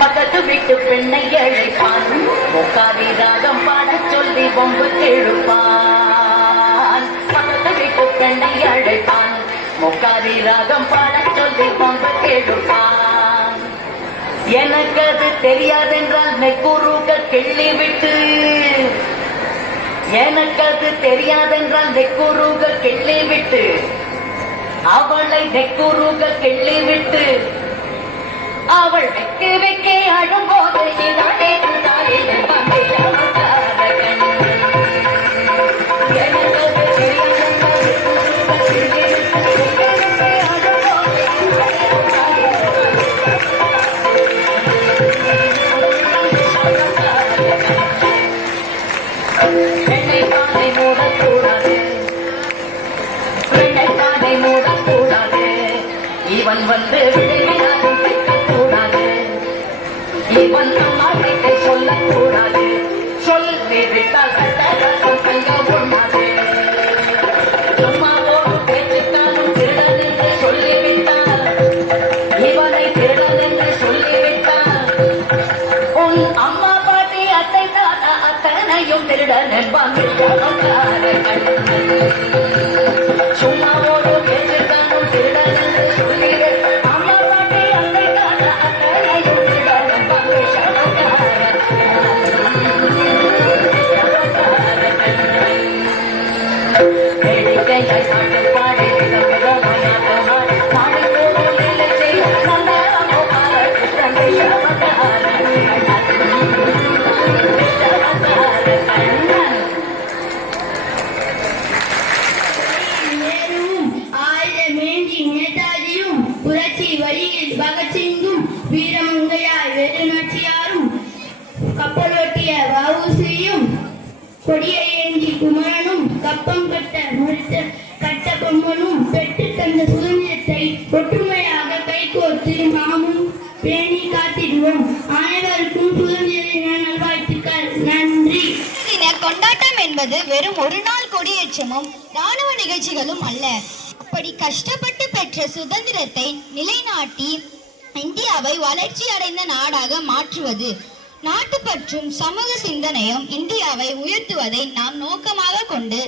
பக்கத்து வீட்டு பெண்ணை அழைப்பான் முக்காரி ராகம் பாட சொல்லி பொம்பு எழுப்பான் பக்கத்து வீட்டு பெண்ணை அழைப்பான் முக்காரி ராகம் பாட சொல்லி பொம்பு எழுப்பான் எனக்கு அது தெரியாதென்றால் நெக்குருக கிள்ளி விட்டு எனக்கு அது தெரியாதென்றால் நெக்குருக கிள்ளி விட்டு அவளை நெக்குருக கிள்ளி விட்டு அவள் வெக்கு வெக்கே அழும்போது பெண்ணை பானை மூடக்கூடாது பெண்ணை பானை மூடக்கூடாது இவன் வந்து விழுவினாலும் கூடாது இவன் அம்மாட்டை சொல்லக்கூடாது சொல்லி விட்டால் கட்டகம் தங்க உண்ணாது சும்மா ஒரு பேச்சுக்காலும் திருடன் என்று சொல்லிவிட்டால் இவனை திருடன் என்று சொல்லிவிட்டால் உன் அம்மா பாட்டி அத்தை தாத்தா அத்தனையும் திருடன் என்பான் சும்மா ஒரு பேச்சுக்காலும் திருடன் என்று சொல்லிவிட்டால் பகத்சிங்கும் வீரமங்கையார் வேலுநாச்சியாரும் கப்பலோட்டிய வவுசியும் கொடியை ஏந்தி குமரனும் கப்பம் கட்ட முடித்த கட்ட பொம்மனும் பெற்று தந்த சுதந்திரத்தை ஒற்றுமையாக கைகோர்த்து நாமும் பேணி காத்திடுவோம். அனைவருக்கும் சுதந்திர தின நல்வாழ்த்துக்கள். நன்றி. கொண்டாட்டம் என்பது வெறும் ஒரு நாள் கொடியேற்றமும் ராணுவ நிகழ்ச்சிகளும் அல்ல. அப்படி கஷ்டப்பட்டு பெற்ற சுதந்திரத்தை நிலைநாட்டி இந்தியாவை வளர்ச்சி அடைந்த நாடாக மாற்றுவது, நாட்டுப்பற்றும் சமூக சிந்தனையும் இந்தியாவை உயர்த்துவதை நாம் நோக்கமாக கொண்டு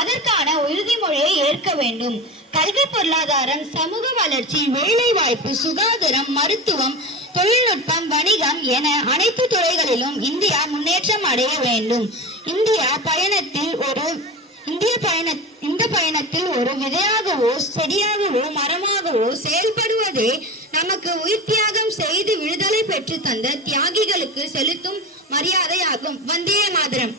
அதற்கான உறுதிமொழியை ஏற்க வேண்டும். கல்வி, பொருளாதாரம், சமூக வளர்ச்சி, வேலை வாய்ப்பு, சுகாதாரம், மருத்துவம், தொழில்நுட்பம், வணிகம் என அனைத்து துறைகளிலும் இந்தியா முன்னேற்றம் அடைய வேண்டும். இந்த பயணத்தில் ஒரு விதையாகவோ செடியாகவோ மரமாகவோ செயல்படுவதே நமக்கு உயிர் தியாகம் செய்து விடுதலை பெற்று தந்த தியாகிகளுக்கு செலுத்தும் மரியாதையாகும். வந்தே மாதரம்.